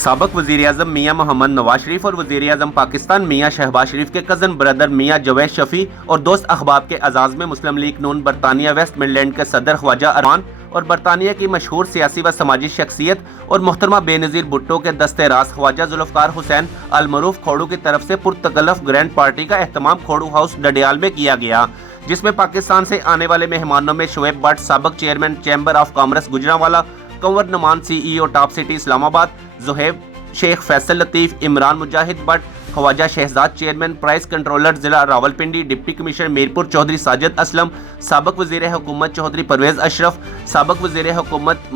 سابق وزیر اعظم میاں محمد نواز شریف اور وزیر اعظم پاکستان میاں شہباز شریف کے کزن بردر میاں جوید شفیع اور دوست احباب کے اعزاز میں مسلم لیگ نون برطانیہ ویسٹ مڈلینڈ کے صدر خواجہ عرفان اور برطانیہ کی مشہور سیاسی و سماجی شخصیت اور محترمہ بے نظیر بھٹو کے دستِ راست خواجہ ذوالفقار حسین المعروف کھوڑو کی طرف سے پرتکلف گرینڈ پارٹی کا اہتمام کھوڑو ھاؤس ڈڈیال میں کیا گیا، جس میں پاکستان سے آنے والے مہمانوں میں شعیب بٹ سابق chairman chamber of commerce Gujranwala, Kanwar Noman C E O top city Islamabad, Zohaib Sheikh Faisal Latif, Imran Mujahid Butt, Khawaja Shahzad chairman price controller ضلع راولپنڈی، ڈپٹی کمشنر میرپور چودھری ساجد اسلم، سابق وزیر حکومت چودھری پرویز اشرف، سابق وزیر حکومت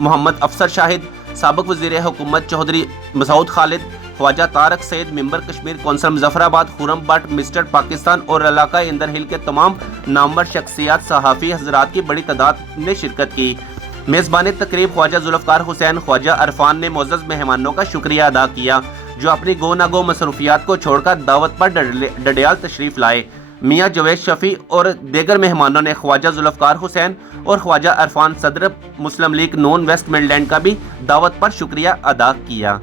محمد افسر شاہد، سابق وزیر حکومت Chaudhry Masood Khalid, Khawaja Tariq Syed, member Kashmir council Muzaffarabad Khurram Butt, mister Pakistan اور علاقہ اندر ہل کے تمام نامور شخصیات، صحافی حضرات کی بڑی تعداد نے شرکت کی۔ میزبان تقریب خواجہ ذوالفقار حسین خواجہ عرفان نے معزز مہمانوں کا شکریہ ادا کیا جو اپنی گو نہ گو مصروفیات کو چھوڑ کر دعوت پر ڈڈیال تشریف لائے۔ میاں جوید شفیع اور دیگر مہمانوں نے خواجہ ذوالفقار حسین اور خواجہ عرفان صدر مسلم لیگ نون ویسٹ مڈلینڈ کا بھی دعوت پر شکریہ ادا کیا۔